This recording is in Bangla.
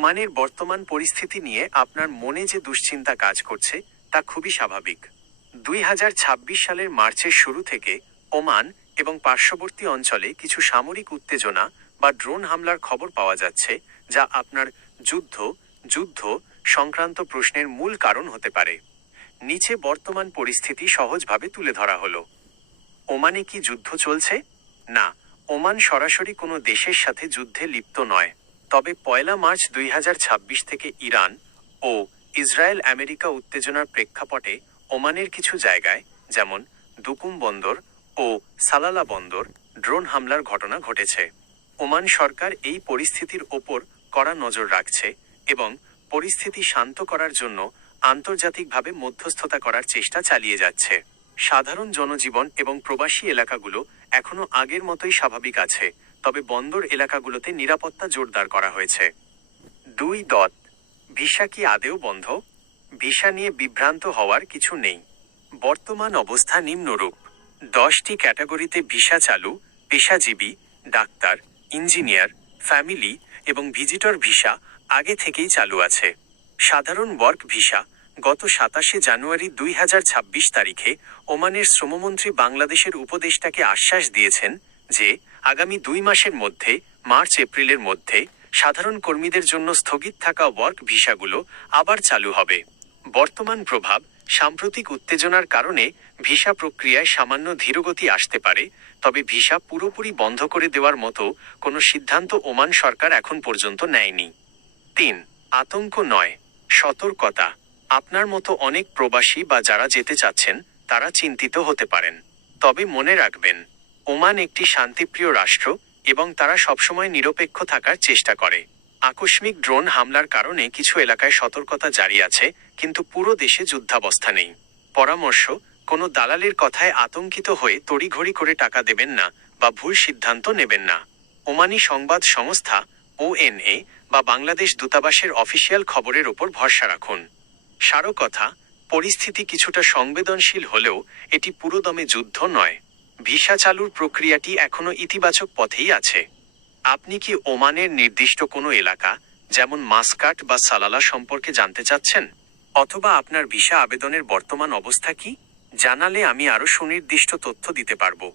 ওমানের বর্তমান পরিস্থিতি নিয়ে আপনার মনে যে দুশ্চিন্তা কাজ করছে তা খুবই স্বাভাবিক। 2026 সালের মার্চের শুরু থেকে ওমান এবং পার্শ্ববর্তী অঞ্চলে কিছু সামরিক উত্তেজনা বা ড্রোন হামলার খবর পাওয়া যাচ্ছে, যা আপনার যুদ্ধ যুদ্ধ সংক্রান্ত প্রশ্নের মূল কারণ হতে পারে। নিচে বর্তমান পরিস্থিতি সহজভাবে তুলে ধরা হলো। ওমানে কি যুদ্ধ চলছে? না, ওমান সরাসরি কোনো দেশের সাথে যুদ্ধে লিপ্ত নয়। তবে 1 মার্চ 2026 থেকে ইরান ও ইসরায়েল আমেরিকা উত্তেজনার প্রেক্ষাপটে ওমানের কিছু জায়গায়, যেমন দুকুম বন্দর ও সালালা বন্দর, ড্রোন হামলার ঘটনা ঘটেছে। ওমান সরকার এই পরিস্থিতির ওপর কড়া নজর রাখছে এবং পরিস্থিতি শান্ত করার জন্য আন্তর্জাতিকভাবে মধ্যস্থতা করার চেষ্টা চালিয়ে যাচ্ছে। সাধারণ জনজীবন এবং প্রবাসী এলাকাগুলো এখনো আগের মতোই স্বাভাবিক আছে, তবে বন্দর এলাকাগুলোতে নিরাপত্তা জোরদার করা হয়েছে। 2. ভিসা কি আদেও বন্ধ? ভিসা নিয়ে বিভ্রান্ত হওয়ার কিছু নেই। বর্তমান অবস্থা নিম্নরূপ: 10টি ক্যাটাগরিতে ভিসা চালু। পেশাজীবী, ডাক্তার, ইঞ্জিনিয়ার, ফ্যামিলি এবং ভিজিটর ভিসা আগে থেকেই চালু আছে। সাধারণ ওয়ার্ক ভিসা গত 27 জানুয়ারি 2026 তারিখে ওমানের শ্রমমন্ত্রী বাংলাদেশের উপদেষ্টাকে আশ্বাস দিয়েছেন যে আগামী 2 মাসের মধ্যে, মার্চ-এপ্রিলের মধ্যে, সাধারণ কর্মীদের জন্য স্থগিত থাকা ওয়ার্ক ভিসাগুলো আবার চালু হবে। বর্তমান প্রভাব: সাম্প্রতিক উত্তেজনার কারণে ভিসা প্রক্রিয়ায় সামান্য ধীরগতি আসতে পারে, তবে ভিসা পুরোপুরি বন্ধ করে দেওয়ার মতো কোনো সিদ্ধান্ত ওমান সরকার এখন পর্যন্ত নেয়নি। 3. আতঙ্ক নয়, সতর্কতা। আপনার মতো অনেক প্রবাসী বা যারা যেতে চাচ্ছেন তারা চিন্তিত হতে পারেন। তবে মনে রাখবেন, ওমান একটি শান্তিপ্রিয় রাষ্ট্র এবং তারা সবসময় নিরপেক্ষ থাকার চেষ্টা করে। আকস্মিক ড্রোন হামলার কারণে কিছু এলাকায় সতর্কতা জারি আছে, কিন্তু পুরো দেশে যুদ্ধাবস্থা নেই। পরামর্শ: কোনো দালালের কথায় আতঙ্কিত হয়ে তড়িঘড়ি করে টাকা দেবেন না বা ভুল সিদ্ধান্ত নেবেন না। ওমানি সংবাদ সংস্থা ONA বা বাংলাদেশ দূতাবাসের অফিসিয়াল খবরের ওপর ভরসা রাখুন। সারকথা: পরিস্থিতি কিছুটা সংবেদনশীল হলেও এটি পুরোদমে যুদ্ধ নয়। ভিসা চালুর প্রক্রিয়াটি এখনো ইতিবাচক পথেই আছে। আপনি কি ওমানের নির্দিষ্ট কোনো এলাকা, যেমন মাসকাট বা সালালা সম্পর্কে জানতে চাচ্ছেন? অথবা আপনার ভিসা আবেদনের বর্তমান অবস্থা কি? জানালে আমি আরও সুনির্দিষ্ট তথ্য দিতে পারবো।